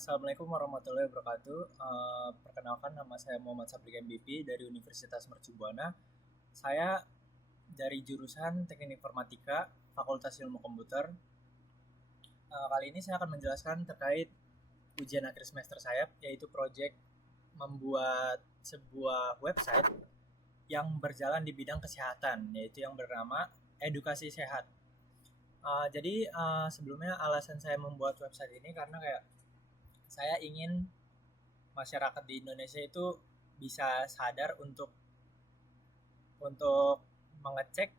Assalamualaikum warahmatullahi wabarakatuh. Perkenalkan, nama saya Muhammad Sabrik MBP dari Universitas Mercu Buana. Saya dari jurusan Teknik Informatika, Fakultas Ilmu Komputer. Kali ini saya akan menjelaskan terkait ujian akhir semester saya, yaitu proyek membuat sebuah website yang berjalan di bidang kesehatan, yaitu yang bernama Edukasi Sehat. Jadi sebelumnya alasan saya membuat website ini karena kayak saya ingin masyarakat di Indonesia itu bisa sadar untuk mengecek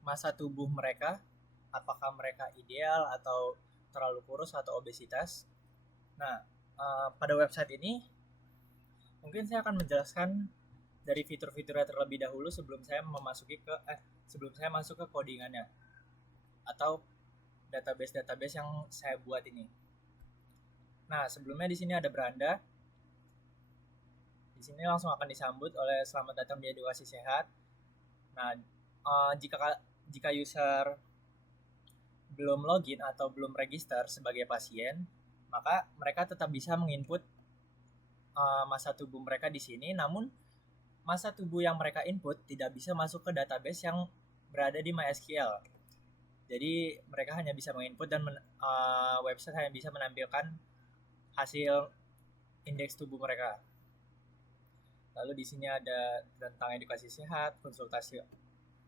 masa tubuh mereka, apakah mereka ideal atau terlalu kurus atau obesitas. Nah, pada website ini mungkin saya akan menjelaskan dari fitur-fiturnya terlebih dahulu sebelum saya masuk ke codingannya atau database yang saya buat ini. Nah, sebelumnya di sini ada beranda. Di sini langsung akan disambut oleh selamat datang di Edukasi Sehat. Nah, jika user belum login atau belum register sebagai pasien, maka mereka tetap bisa menginput masa tubuh mereka di sini. Namun, masa tubuh yang mereka input tidak bisa masuk ke database yang berada di MySQL. Jadi, mereka hanya bisa menginput dan website hanya bisa menampilkan hasil indeks tubuh mereka. Lalu di sini ada tentang edukasi sehat, konsultasi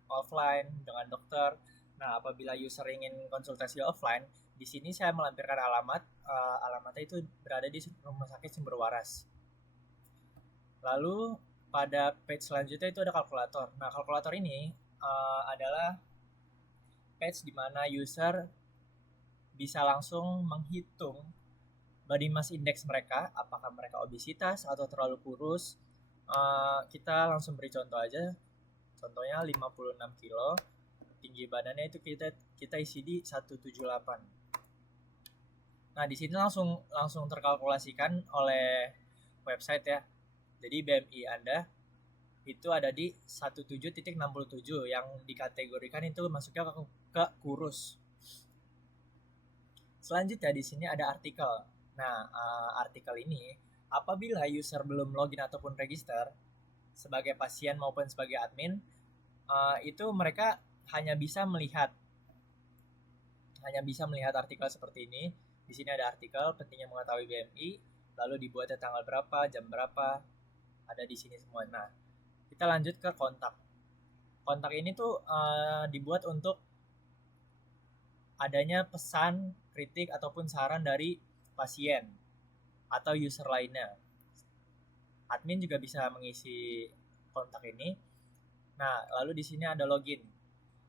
offline dengan dokter. Nah, apabila user ingin konsultasi offline, di sini saya melampirkan alamat. Alamatnya itu berada di Rumah Sakit Sumber Waras. Lalu pada page selanjutnya itu ada kalkulator. Nah, kalkulator ini adalah page di mana user bisa langsung menghitung body mass index mereka, apakah mereka obesitas atau terlalu kurus. Kita langsung beri contoh aja. Contohnya 56 kilo, tinggi badannya itu kita isi di 178. Nah, di sini langsung terkalkulasikan oleh website ya. Jadi BMI Anda itu ada di 17.67 yang dikategorikan itu masuknya ke kurus. Selanjutnya di sini ada artikel. Nah, artikel ini apabila user belum login ataupun register sebagai pasien maupun sebagai admin, itu mereka hanya bisa melihat artikel seperti ini. Di sini ada artikel pentingnya mengetahui BMI, lalu dibuatnya tanggal berapa, jam berapa, ada di sini semua. Nah, kita lanjut ke kontak. Kontak ini tuh dibuat untuk adanya pesan, kritik ataupun saran dari pasien atau user lainnya. Admin juga bisa mengisi kontak ini. Nah, lalu di sini ada login.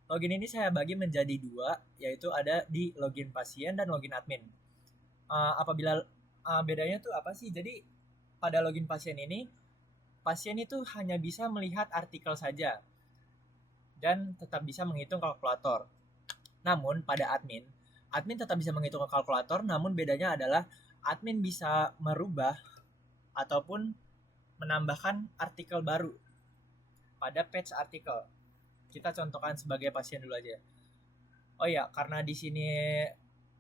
Login ini saya bagi menjadi dua, yaitu ada di login pasien dan login admin. Apabila bedanya tuh apa sih? Jadi pada login pasien ini, pasien itu hanya bisa melihat artikel saja dan tetap bisa menghitung kalkulator. Namun pada admin tetap bisa menghitung kalkulator, namun bedanya adalah admin bisa merubah ataupun menambahkan artikel baru pada page artikel. Kita contohkan sebagai pasien dulu aja. Oh ya, karena di sini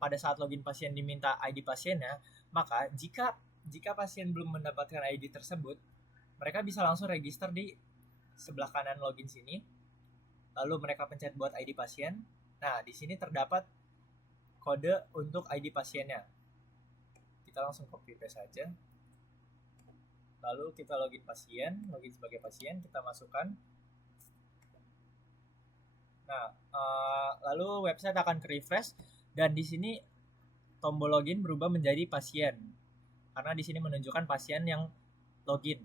pada saat login pasien diminta ID pasiennya, maka jika pasien belum mendapatkan ID tersebut, mereka bisa langsung register di sebelah kanan login sini. Lalu mereka pencet buat ID pasien. Nah, di sini terdapat kode untuk ID pasiennya. Kita langsung copy paste saja. Lalu kita login sebagai pasien, kita masukkan. Nah, lalu website akan ke refresh dan di sini tombol login berubah menjadi pasien. Karena di sini menunjukkan pasien yang login.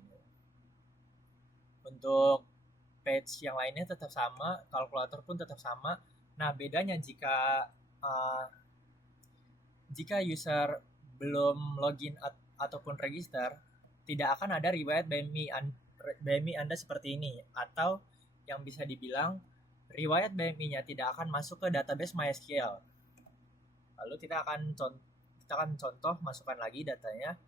Untuk page yang lainnya tetap sama, kalkulator pun tetap sama. Nah, bedanya jika user belum login ataupun register, tidak akan ada riwayat BMI Anda seperti ini, atau yang bisa dibilang riwayat BMI-nya tidak akan masuk ke database MySQL. Lalu kita akan contoh masukkan lagi datanya.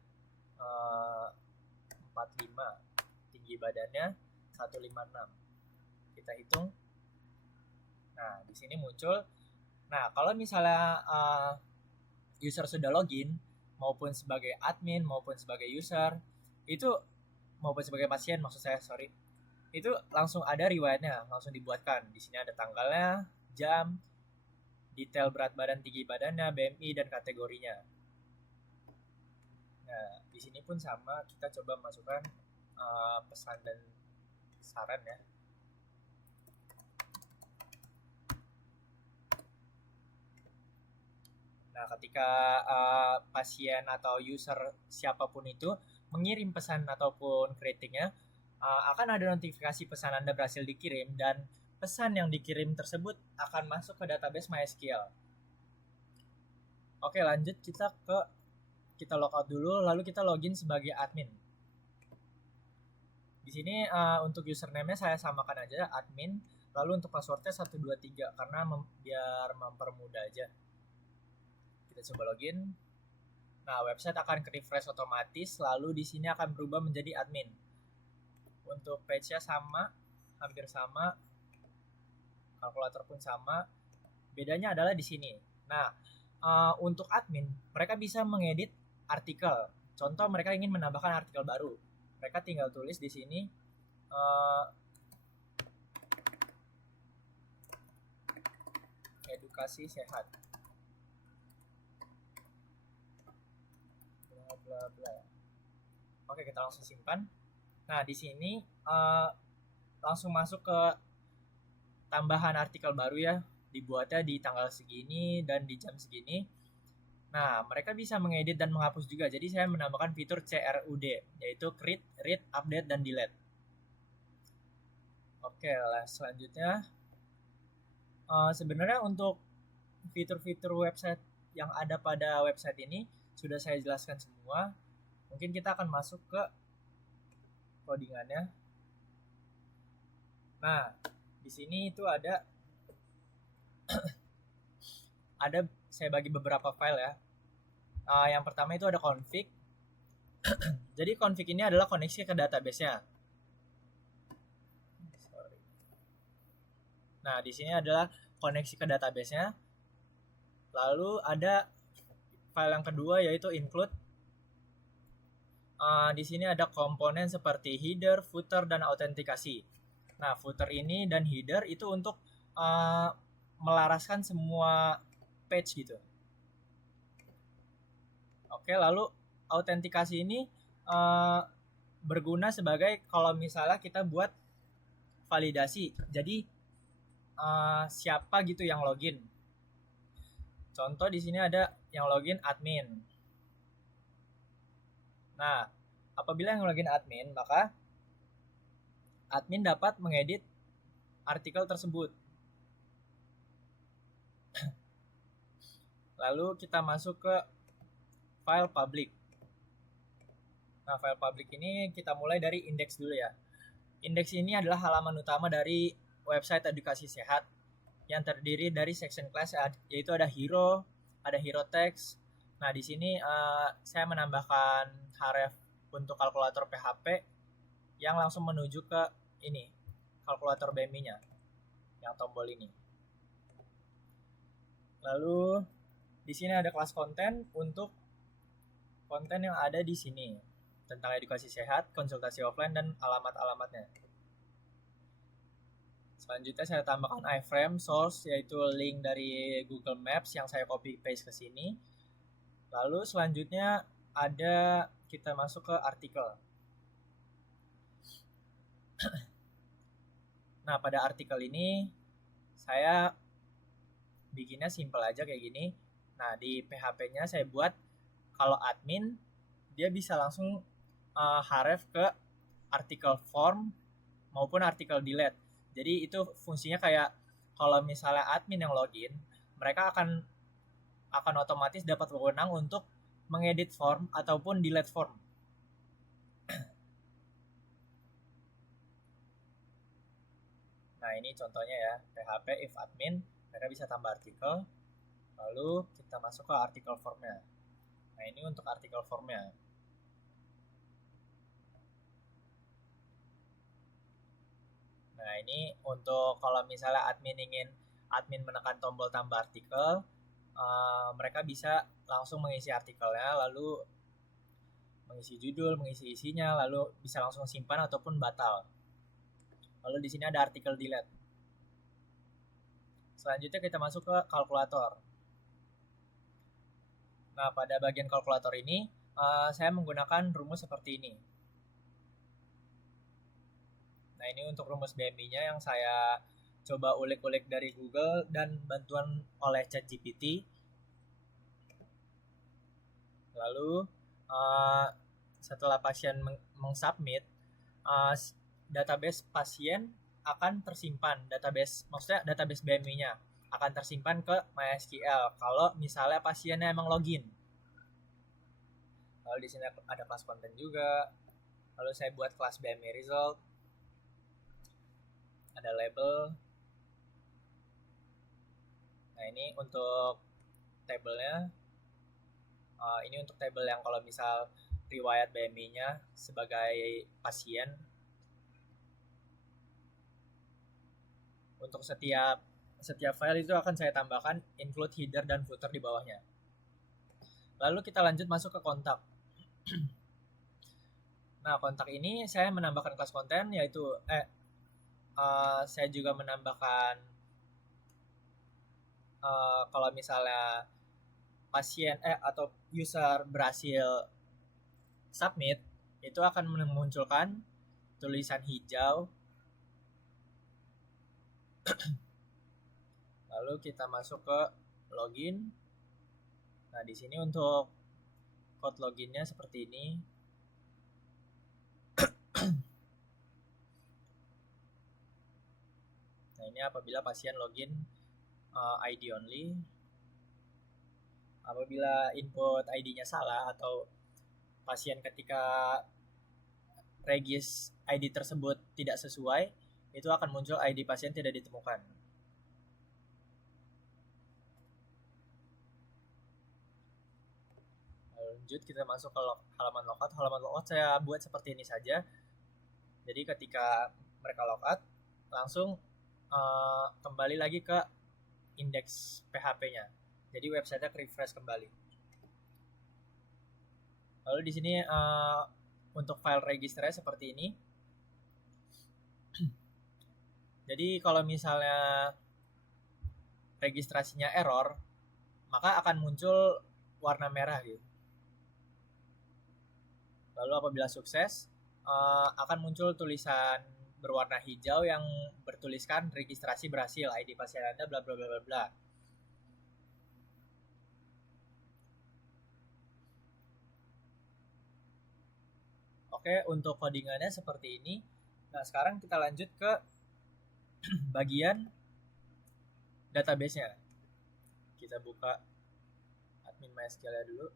45, tinggi badannya 156. Kita hitung. Nah, di sini muncul. Nah, kalau misalnya user sudah login, maupun sebagai admin maupun sebagai user itu, maupun sebagai pasien maksud saya, sorry, itu langsung ada riwayatnya, langsung dibuatkan. Di sini ada tanggalnya, jam, detail berat badan, tinggi badannya, BMI dan kategorinya. Nah, di sini pun sama, kita coba masukkan pesan dan saran ya. Nah, ketika pasien atau user siapapun itu mengirim pesan ataupun kritiknya, akan ada notifikasi pesan Anda berhasil dikirim dan pesan yang dikirim tersebut akan masuk ke database MySQL. Oke, lanjut kita logout dulu, lalu kita login sebagai admin. Di sini untuk username-nya saya samakan aja admin, lalu untuk passwordnya 123 karena biar mempermudah aja. Kita coba login. Nah, website akan ke-refresh otomatis, lalu di sini akan berubah menjadi admin. Untuk page-nya sama, hampir sama, kalkulator pun sama. Bedanya adalah di sini. Nah, untuk admin, mereka bisa mengedit artikel. Contoh, mereka ingin menambahkan artikel baru. Mereka tinggal tulis di sini edukasi sehat. Bla bla bla. Oke, kita langsung simpan. Nah, di sini langsung masuk ke tambahan artikel baru ya. Dibuatnya di tanggal segini dan di jam segini. Nah, mereka bisa mengedit dan menghapus juga. Jadi saya menambahkan fitur CRUD, yaitu create, read, update, dan delete. Oke, selanjutnya sebenarnya untuk fitur-fitur website yang ada pada website ini sudah saya jelaskan semua. Mungkin kita akan masuk ke codingannya. Nah, di sini itu ada saya bagi beberapa file ya. Yang pertama itu ada config. Jadi config ini adalah koneksi ke database-nya. Nah, di sini adalah koneksi ke database-nya. Lalu ada file yang kedua yaitu include. Di sini ada komponen seperti header, footer, dan autentikasi. Nah, footer ini dan header itu untuk melaraskan semua page gitu. Oke, lalu autentikasi ini berguna sebagai kalau misalnya kita buat validasi. Jadi siapa gitu yang login. Contoh di sini ada yang login admin. Nah, apabila yang login admin, maka admin dapat mengedit artikel tersebut. Lalu kita masuk ke file public. Nah, file public ini kita mulai dari index dulu ya. Index ini adalah halaman utama dari website edukasi sehat yang terdiri dari section class, yaitu ada hero, ada hero text. Nah, di sini saya menambahkan href untuk kalkulator PHP yang langsung menuju ke ini, kalkulator BMI-nya, yang tombol ini. Lalu di sini ada kelas konten untuk konten yang ada di sini tentang edukasi sehat, konsultasi offline, dan alamat-alamatnya. Selanjutnya saya tambahkan iframe source, yaitu link dari Google Maps yang saya copy paste ke sini. Lalu selanjutnya ada kita masuk ke artikel. Nah, pada artikel ini saya bikinnya simple aja kayak gini. Nah, di PHP-nya saya buat kalau admin dia bisa langsung href ke artikel form maupun artikel delete. Jadi itu fungsinya kayak kalau misalnya admin yang login, mereka akan otomatis dapat wewenang untuk mengedit form ataupun delete form. Nah, ini contohnya ya, PHP if admin, mereka bisa tambah artikel, lalu kita masuk ke artikel formnya. Nah, ini untuk artikel formnya. Nah, ini untuk kalau misalnya admin menekan tombol tambah artikel, mereka bisa langsung mengisi artikelnya, lalu mengisi judul, mengisi isinya, lalu bisa langsung simpan ataupun batal. Lalu di sini ada artikel delete. Selanjutnya kita masuk ke kalkulator. Nah, pada bagian kalkulator ini saya menggunakan rumus seperti ini. Nah, ini untuk rumus BMI-nya yang saya coba ulik-ulik dari Google dan bantuan oleh ChatGPT. Lalu setelah pasien mengsubmit, database pasien akan tersimpan, maksudnya database BMI-nya akan tersimpan ke MySQL kalau misalnya pasiennya emang login. Lalu di sini ada kelas konten juga. Lalu saya buat kelas BMI result. Ada label. Nah, ini untuk tabelnya. Ini untuk tabel yang kalau misal riwayat BMI-nya sebagai pasien. Untuk setiap file itu akan saya tambahkan include header dan footer di bawahnya. Lalu kita lanjut masuk ke kontak. Nah, kontak ini saya menambahkan kelas konten, yaitu saya juga menambahkan kalau misalnya pasien atau user berhasil submit, itu akan memunculkan tulisan hijau. Lalu kita masuk ke login. Nah, di sini untuk code loginnya seperti ini. Nah, ini apabila pasien login ID only. Apabila input ID-nya salah atau pasien ketika regis ID tersebut tidak sesuai, itu akan muncul ID pasien tidak ditemukan. Lanjut kita masuk ke halaman logout. Halaman logout saya buat seperti ini saja. Jadi ketika mereka logout, langsung kembali lagi ke indeks PHP-nya. Jadi website-nya refresh kembali. Lalu di sini untuk file registernya seperti ini. Jadi kalau misalnya registrasinya error, maka akan muncul warna merah gitu. Lalu apabila sukses, akan muncul tulisan berwarna hijau yang bertuliskan registrasi berhasil, ID pasien Anda bla bla bla bla bla. Oke, untuk codingannya seperti ini. Nah, sekarang kita lanjut ke bagian database-nya. Kita buka admin MySQL dulu.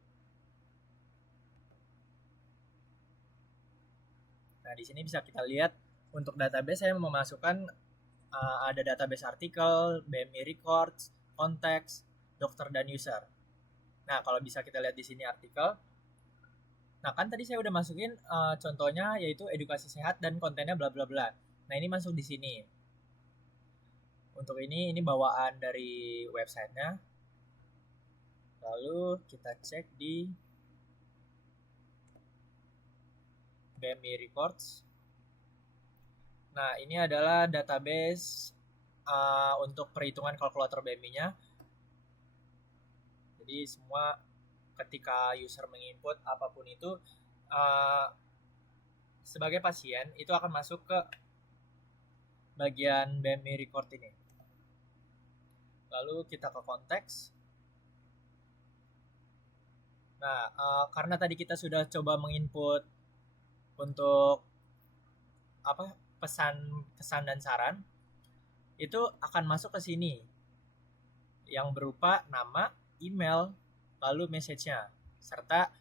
Nah, di sini bisa kita lihat untuk database saya memasukkan ada database artikel, BMI records, konteks, dokter dan user. Nah, kalau bisa kita lihat di sini artikel. Nah, kan tadi saya udah masukin contohnya yaitu edukasi sehat dan kontennya bla bla bla. Nah, ini masuk di sini. Untuk ini bawaan dari websitenya. Lalu kita cek di BMI records. Nah, ini adalah database untuk perhitungan kalkulator BMI-nya. Jadi semua ketika user menginput apapun itu sebagai pasien itu akan masuk ke bagian BMI record ini. Lalu kita ke konteks. Nah, karena tadi kita sudah coba menginput untuk pesan, kesan dan saran, itu akan masuk ke sini yang berupa nama, email, lalu message-nya serta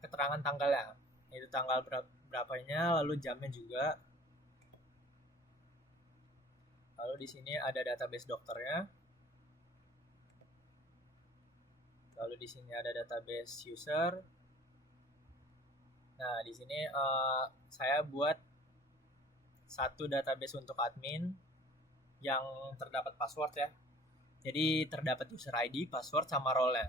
keterangan tanggalnya, itu tanggal berapanya, lalu jamnya juga. Lalu di sini ada database dokternya. Lalu di sini ada database user. Nah, di sini saya buat satu database untuk admin yang terdapat password ya. Jadi terdapat user ID, password, sama role-nya.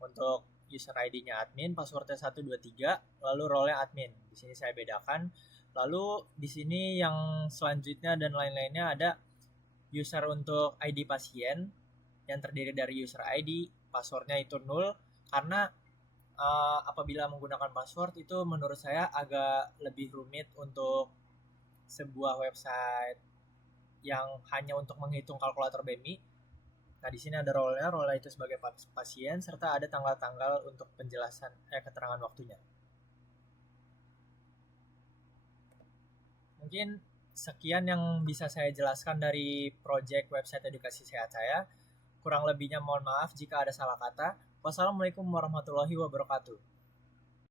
Untuk user ID-nya admin, passwordnya 123, lalu role-nya admin. Di sini saya bedakan. Lalu di sini yang selanjutnya dan lain-lainnya ada user untuk ID pasien yang terdiri dari user ID, passwordnya itu 0, karena apabila menggunakan password itu menurut saya agak lebih rumit untuk sebuah website yang hanya untuk menghitung kalkulator BMI. Nah, di sini ada role-nya, role itu sebagai pasien, serta ada tanggal-tanggal untuk penjelasan keterangan waktunya. Mungkin sekian yang bisa saya jelaskan dari project website edukasi sehat saya. Kurang lebihnya mohon maaf jika ada salah kata. Wassalamualaikum warahmatullahi wabarakatuh.